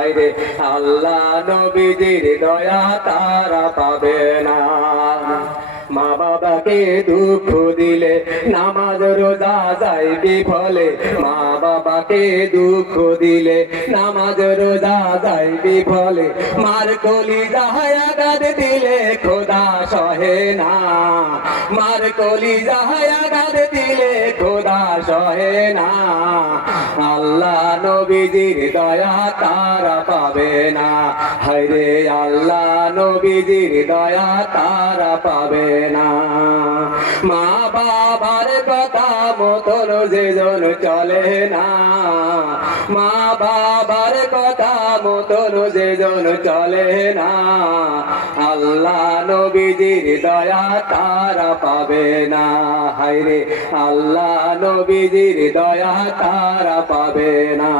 হায়রে আল্লাহ নবীজির দয়া তারা পাবে না। মা বাবাকে দুঃখ দিলে নামাজ রোজা যায় বিফলে, মা বাবাকে দুঃখ দিলে নামাজ রোজা যায় বিফলে, মার কলিজায় আঘাত দিলে খোদা সহে না, মার কলিজায় আঘাত দিলে খোদা সহে না। আল্লাহ নবীজির দয়া তারা পাবে না, হায়রে আল্লাহ নবীজির দয়া তারা পাবে না। মা বাবার কথা মতন যেজন চলে না, মা বাবার কথা মতন যেজন চলে না, আল্লাহ নবীজির দয়া তারা পাবে না, হায়রে আল্লাহ নবীজির দয়া তারা পাবে না।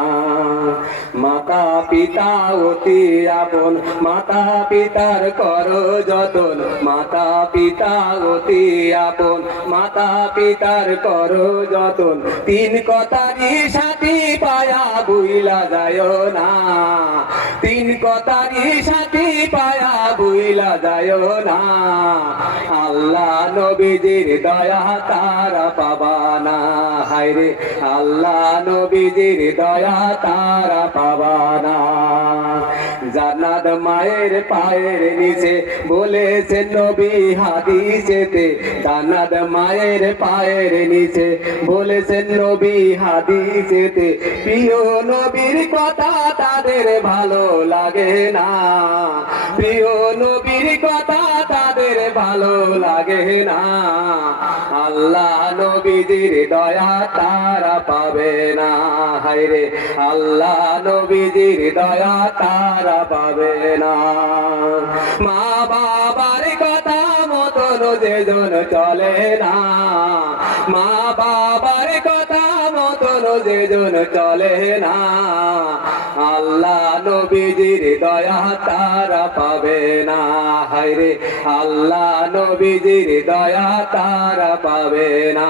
মাতা পিতা অতি আপন, মাতা পিতার করো যতন, মাতা পিতা অতি আপন, মাতা পিতার করো যতন, তিন কথারই সাথী পায়া বুইলা যায় না, তিন কথারই সাথী পায়া বুইলা যায় না। আল্লাহ নবীজির দয়া তারা পাবা না, হায়রে আল্লাহ নবীজির দয়া তারা পাবা না। জান্নাত মায়ের পায়ের নিচে বলেছেন নবী হাদিসেতে, জান্নাত মায়ের পায়ের নিচে বলেছেন নবী হাদিসেতে, প্রিয় নবীর কথা তাদের ভালো লাগে না, প্রিয় নবীর কথা তাদের ভালো লাগে না। আল্লাহ নবীজির দয়া তারা পাবে না, হায়রে আল্লাহ নবীজির দয়া তারা পাবে না। মা বাবার কথা মতন যেজন চলে না, মা বাবার কথা মতন যেজন চলে না, আল্লাহ নবীজির দয়া তারা পাবে না, হায়রে আল্লাহ নবীজির দয়া তারা পাবে না।